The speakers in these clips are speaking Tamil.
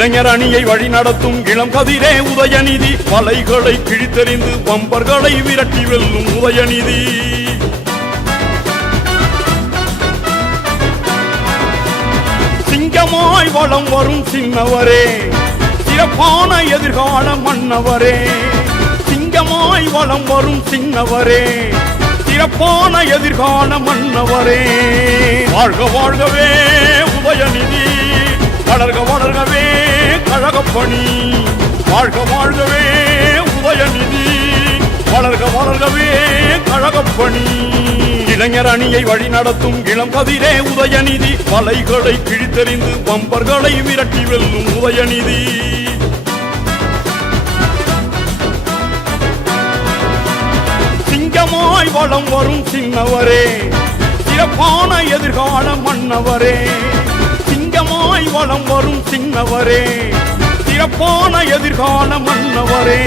இளைஞர் அணியை வழி நடத்தும் இளம் கதிரே உதயநிதி, வலைகளை கிழித்தெறிந்து வம்பர்களை விரட்டி வெல்லும் உதயநிதி. சிங்கமாய் வளம் வரும் சின்னவரே, சிறப்பான எதிர்கால மன்னவரே. சிங்கமாய் வளம் வரும் சின்னவரே, சிறப்பான எதிர்கால மன்னவரே. வாழ்க வாழ்கவே உதயநிதி, வளர்க வளர்கவே கழகப்பணி. வாழ்க வாழ்கவே உதயநிதி, வளர்க வளர்கவே கழகப்பணி. இளைஞர் அணியை வழி நடத்தும் இளம் கதிரே உதயநிதி, வலைகளை கிழித்தெறிந்து வம்பர்களை விரட்டி வெல்லும் உதயநிதி. சிங்கமாய் வளம் வரும் சின்னவரே, சிறப்பான எதிர்கால மன்னவரே. சிங்கமாய் வளம் வரும் சின்னவரே, சிறப்பான எதிர்கால மன்னவரே.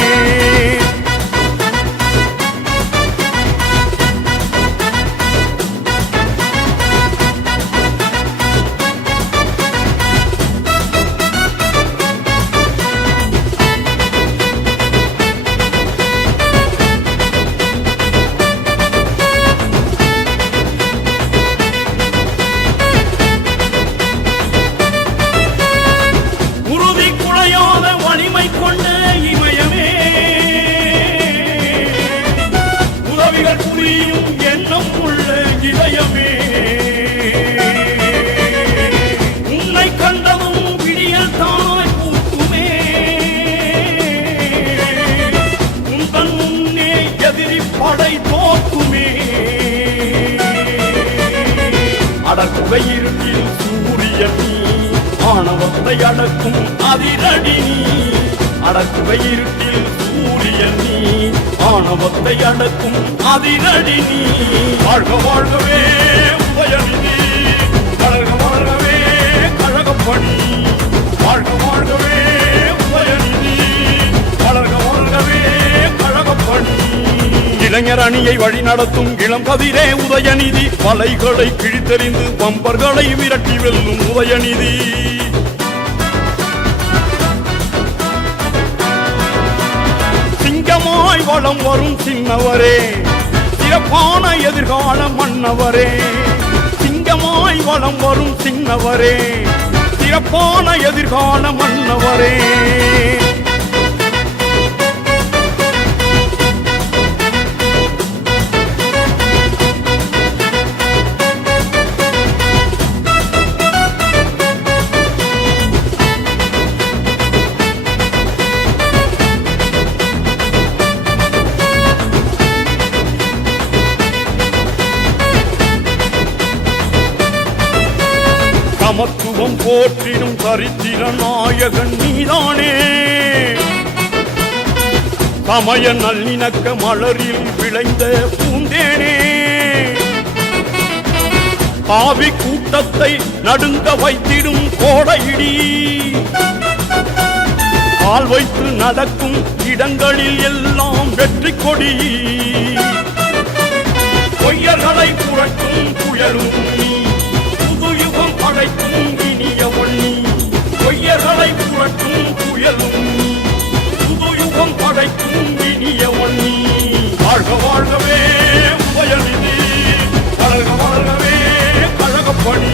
உன்னை கண்டதும் விடியல் தாய் பூக்குமே, உந்தன் முன்னே எதிரி படை தோக்குமே. அடக்குகை இருட்டில் சூரியன் நீ, ஆணவத்தை அடக்கும் அதிரடி நீ. அடக்குகை இருட்டில் சூரியன் நீ, ஆணவத்தை அடக்கும் அதிரடி நீ. வாழ்க வாழ்கவே உதயநிதி, வளர்க வளர்கவே கழகப்பணி. வாழ்க வாழ்கவே உதயநிதி, வளர்க வளர்கவே கழகப்பணி. இளைஞர் அணியை வழி நடத்தும் இளம் கதிரே உதயநிதி, வலைகளை கிழித்தெறிந்து வம்பர்களை விரட்டி வெல்லும் உதயநிதி. சிங்கமாய் வளம் வரும் சின்னவரே, சிறப்பான எதிர்கால மன்னவரே. சிங்கமாய் வளம் வரும் சின்னவரே, சிறப்பான எதிர்கால மன்னவரே. சமத்துவம் போற்றிடும் சரித்திர நாயகன் நீதானே, சமய நல்லிணக்க மலரில் விளைந்த பூந்தேனே. பாவி கூட்டத்தை நடுங்க வைத்திடும் கோடையிடி, கால் வைத்து நடக்கும் இடங்களில் எல்லாம் வெற்றி கொடி. பொய்யர்களை புரட்டும் புயலும் புதுயுகம் படைக்கும் இனிய ஒண்ணி. பொய்யர்களை புரட்டும் புயலும் புதுயுகம் படைக்கும் இனிய ஒண்ணி. வாழ்க வாழ்கவே உதயநிதி, வளர்க வளர்கவே கழகப்பணி.